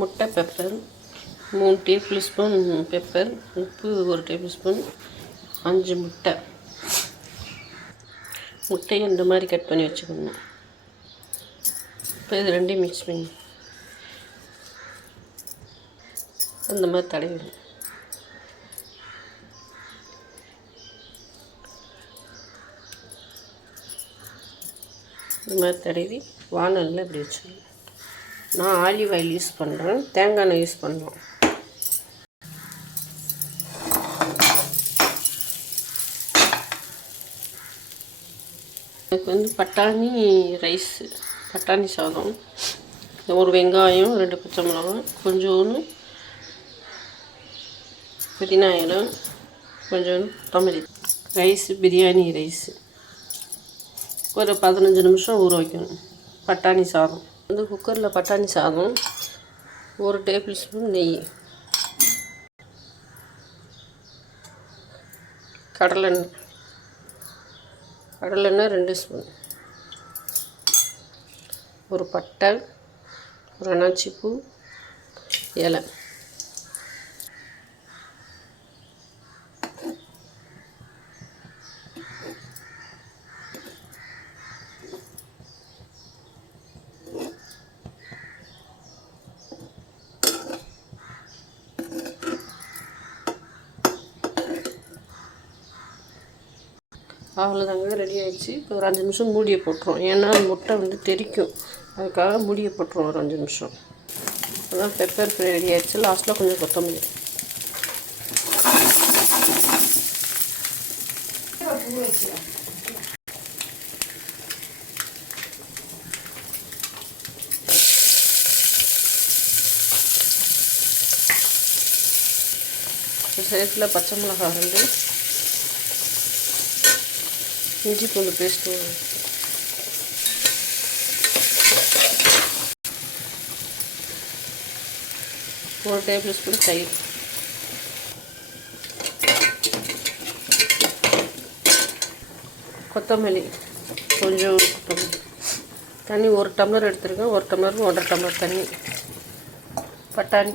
முட்டை, pepper 3 table spoon, pepper, உப்பு 1 table spoon, 5 முட்டை. முட்டையை இந்த மாதிரி கட் பண்ணி வச்சுக்கணும். இப்போ இது ரெண்டையும் மிக்ஸ் பண்ணி அந்த மாதிரி தடவிடணும். இந்த மாதிரி தடவி வானலில் இப்படி வச்சுக்கணும். நான் ஆலிவ் ஆயில் யூஸ் பண்ணுறேன், தேங்காய் எண்ணெய் யூஸ் பண்ணுறோம். எனக்கு வந்து பட்டாணி ரைஸு, பட்டாணி சாதம், ஒரு வெங்காயம், 2 பச்சை மிளகாய், கொஞ்சோண்டு புதினா இலை, கொஞ்சோண்டு கொத்தமல்லி. ரைஸு பிரியாணி ரைஸு ஒரு 15 நிமிஷம் ஊற வைக்கணும். பட்டாணி சாதம் வந்து குக்கரில் பட்டாணி சாதம், 1 டேபிள் ஸ்பூன் நெய், கடலெண்ணெய் 2 ஸ்பூன், ஒரு பட்டை, ஒரு அன்னாச்சிப்பூ இலை, அவ்வளோதாங்க, ரெடி ஆகிடுச்சு. இப்போ ஒரு 5 நிமிஷம் மூடியை போட்டுரும். ஏன்னா முட்டை வந்து தெறிக்கும், அதுக்காக மூடியை போட்டுரும் ஒரு 5 நிமிஷம். அதான் பெப்பர் ஃப்ரை ரெடி ஆகிடுச்சு. லாஸ்ட்டில் கொஞ்சம் கொத்தமல்லி. சேர்த்துல பச்சை மிளகாய் 2, இஞ்சி பூண்டு பேஸ்ட்டு 1 டேபிள் ஸ்பூன் தயிர், கொத்தமல்லி கொஞ்சம், கொத்தமல்லி, தண்ணி 1 டம்ளர் எடுத்துருக்கேன். 1 டம்ளருக்கு 1.5 டம்ளர் தண்ணி, பட்டாணி